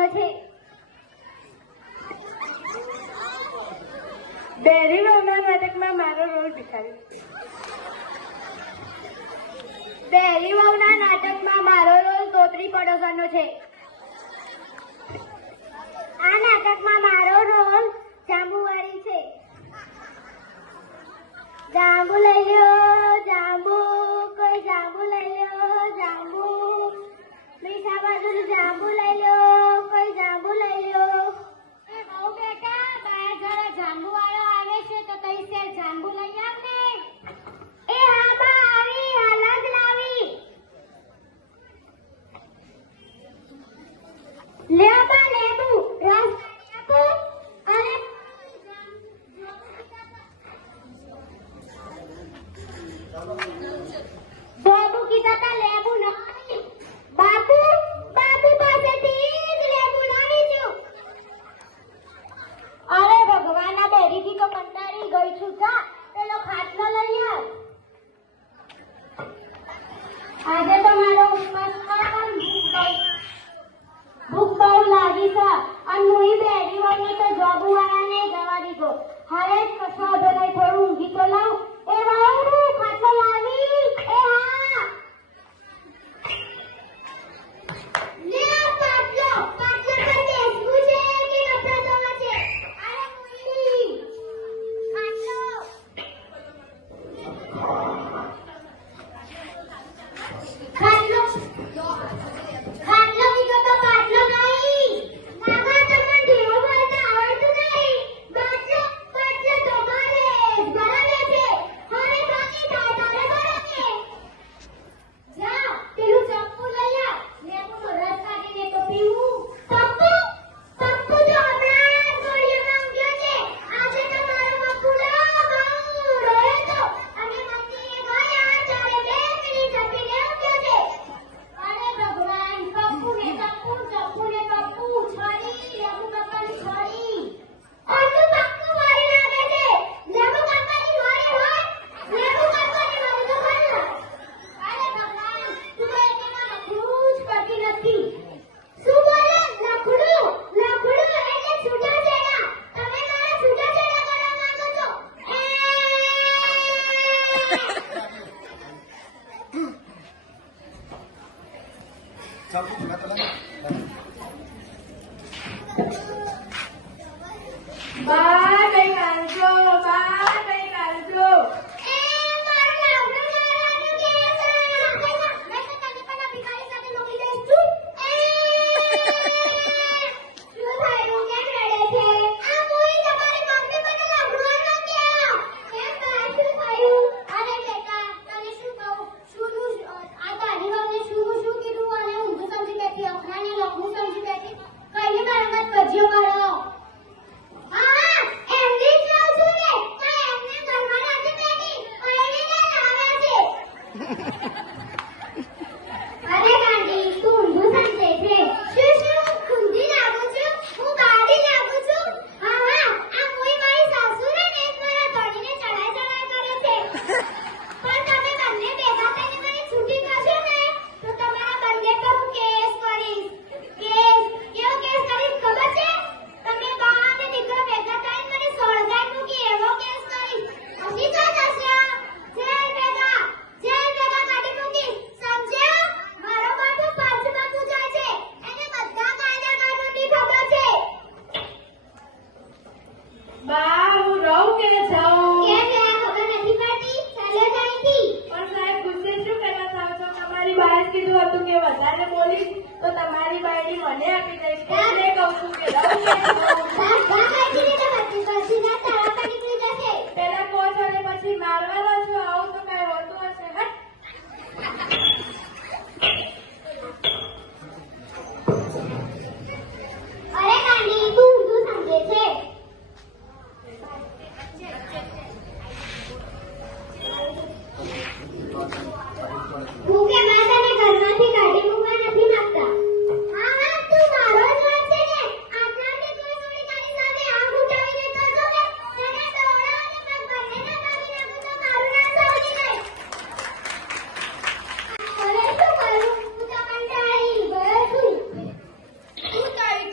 પડોશીનો છે. બેરી વહુના નાટકમાં મારો રોલ ભિખારી. બેરી વહુના નાટકમાં મારો રોલ તોતરી પડોશીનો છે. આ નાટકમાં મારો રોલ જાંબુવાળી છે. જાંબુ લઈ લ્યો જાંબુ, કોઈ જાંબુ લઈ લ્યો જાંબુ, મીઠા બાજુ જાંબુ લઈ લ્યો, કોઈ જાંબુ લઈ લ્યો. એ બહુ બેટા, બહાર જરા જાંબુ વાળો આવે છે તો કઈ શેર જાંબુ લઈ આવ ને. એ હા બા આવી, હાલ જ લાવી. લ્યો બા લેબુ, રસ આપો. અને બાબુ કીધા તા લેબુ નહીં. બાપુ પાસેથી જ લેબુ લાવી છું. અરે ભગવાનના બેરીથી તો કંટાળી ગઈ છું. જા પેલો ખાટલો લઈ આવ. આજે તો મારો ઉપવાસમાં ભૂખ બહુ લાગી છે અને હું બેરી વળને તો જોબુ વાળાને જવા દીધો. હવે કશો વાંધો નહીં, થોડું ઊંઘી તો લઉં. એ વાળું ખાટલો લાવી. એ હા લે ખાટલો પર બેસવું છે કે કપડાં ધોવા છે? અરે મુઈ ખાટલો કીધો તો પાટલો નહીં. મામા તમને ઢેરો ભરતા આવડતું નહીં. પાટલો તમારે બરાબર છે. હવે બાકી થાય તારે બરાબર. જા પેલું ચપ્પુ લઈ આવ. લેબુનો રસ કાઢીને તો પીવું. ચપ્પુ તો હમણાં ગોળીઓમાં ઊંઘ્યો છે. આજે તો મારો મકુલો બહુ રોયો તો અને મંદિરે ગયા ત્યારે 2 મિનિટ આપીને ઊંઘ્યો છે. અરે ભગવાન, ચપ્પુને ચપ્પુ, છોડી, લેબુ કાકાની છોડી. આટલું પાક્કું મારી લાગે છે. લેબુ કાકાની વારે હોય, લેબુ કાકાની વારે તો હોય. અરે ભગવાન, તું તો એમાં લખડું જ કરતી નથી. શું બોલે? લખડું એટલે છૂટાછેડા. તમે મારા છૂટાછેડા કરવા માંગો છો? બા કઈ કાઢજો, બા કઈ કાઢજો. અરે ગાંડી, તું ઊંધું સમજે છે. શું ઊંધી લાગુ છું? હું બાળી લાગુ છું? હા, આ કોઈ મારી સાસુને ને મારા ધણીને ચડાઈ કરે છે. પણ તમે બંને ભેગા થઈને મને છૂટી થશો ને તો તમારા બંને પર હું કેસ કરીશ. કેવો કેસ કરીશ ખબર છે? તમે બા અને દીકરો ભેગા થઈને મને સળગાઈ મૂકી એવો કેસ કરીશ. પછી તો થશે જેલ ભેગા કાઢી મૂકીશ. સમજ્યા? મારો બાપુ પાંચમાં પૂજાય છે. એને બધા કાયદા કાનૂનની ખબર છે. બા હું રહું કે જાઉં? કેમ યાર ખબર નથી પડતી? ચાલો જાઈતી. પણ સાહેબ ગુસ્સે શું કરવા થાવ છો? તમારી બાએ કીધું હતું કે વધારે બોલીશ તો તમારી બાયડી મને આપી દઈશ. એટલે કહું છું કે રહું કે જાઉં? બા કાઢીને તો બધી ના તારા પર નીકળી જશે. પેલા કહો છો ને પછી મારવાના છો. આવું તો કઈ હોતું હશે. હટ. અરે ગાંડી, તું ઊંધું સમજે છે. હું કે બા તને ઘરમાંથી કાઢી મૂકવા નથી માંગતા. હા, તું મારો જ વાત છે ને. આટલાથી કોઈ છોડી તારી સામે આંખ ઉઠાવીને કરતો ને તને દોડા અને પગ બંનેને ભાગી નાખું તો મારું નામ સૌથી નહીં. અરે શું કરું? હું તો કંટાળી ગયો છું. શું તારી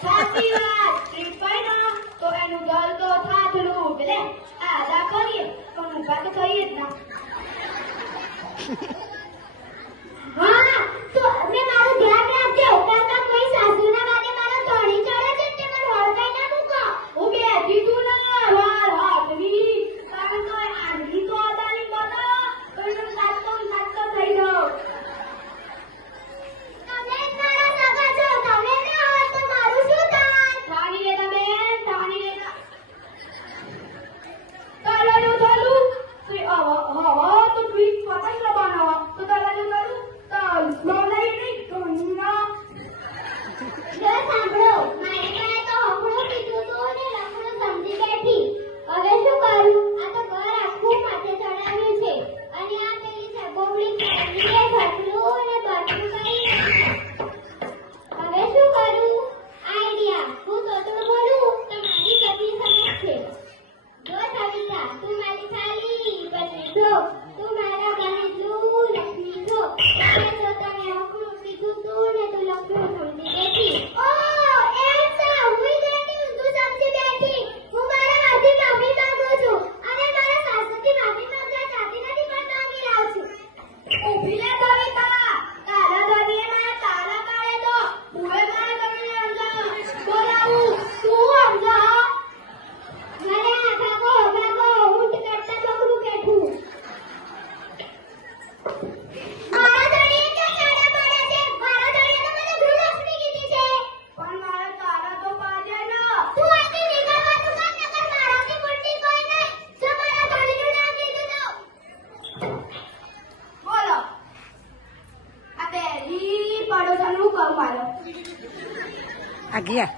સાચી વાત શ્રીભાઈ ના તો એનું દલ તો થાથલું એટલે આદા કરીએ પણ ઊભા તો થઈએ જ ના હા તો મેં મારું ધ્યાન રાખજો કાકા કોઈ સાસુના વાગે મારો ધણી ચડે છે તે મને હળગાઈ ના મૂકો હું બેઠી છું ના વાર હાથવી કારણ કે આંધી તો અદાની બતા તો એનું સાચો થઈ ગયો તમે જ મારા સગા છો તમે ના હોય તો મારું શું થાય થાણી લેતા બેન થાણી લેતા તારાનું ચાલુ તે હવા તો ટ્વીટ પતંગ બનાવવા તો તારાનું ચાલુ તાલ સ્લોનાઈ નહીં તો ના જો સાંભળો મારી પાસે તો હમણું કીધું તો ને લખણું સમજી બેઠી હવે શું કરું આ તો ઘર આખું માથે ચડાવ્યું છે અને આ પેલી સબોબડી કાઢીએ ઘટલું ને બટલું કરી હવે શું કરું આઈડિયા હું તોતડું બોલું તો મારી કદી સમજ છે જો સવિતા તું મારી ખાલી પછી જો તું મારા ગણેશનું લક્ષ્મી છો અને જો તમે હમણું કીધું તું ને તું લખણું સમજી બેઠી ઓ એમ તો હું ગણી તું સમજી બેઠી હું મારા હાથી માફી માંગુ છું અને મારા સાસુથી માફી માંગવા ચાહતી નથી પણ માંગી રહ્યો છું ઊભી રે સવિતા તારા ધણીએ મારા તારા કાઢે તો હુંએ મારા ધણીને સમજાવું બોલાવું તું સમજા મને ભાગો ઊંટ કરતા બકરું બેઠું મારા ધણીએ તો સાડા પડે છે મારા ધણીએ તો મને ગૃહલક્ષ્મી કીધી છે પણ મારા તારા તો પાડ્યા ના તું આથી નીકળવાનું કર નકર મારાથી મોટી કોઈ નહીં જો મારા ધણીનું નામ લીધું તો બોલો આ પહેલી પડોશાનું કર મારો આ ગયા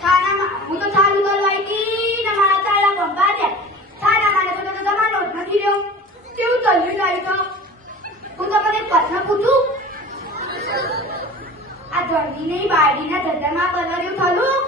થાનામાં હું તો ચાલુ કરવા કી ને મારા ચાલા ગંભા દે થાનામાં તો જમાનો જ નથી રહ્યો કેવું ચાલ્યું જાય તો હું તો મને પ્રશ્ન પૂછું આ જલ્દી નહીં બાળીના ધંધામાં બદલ્યું થયું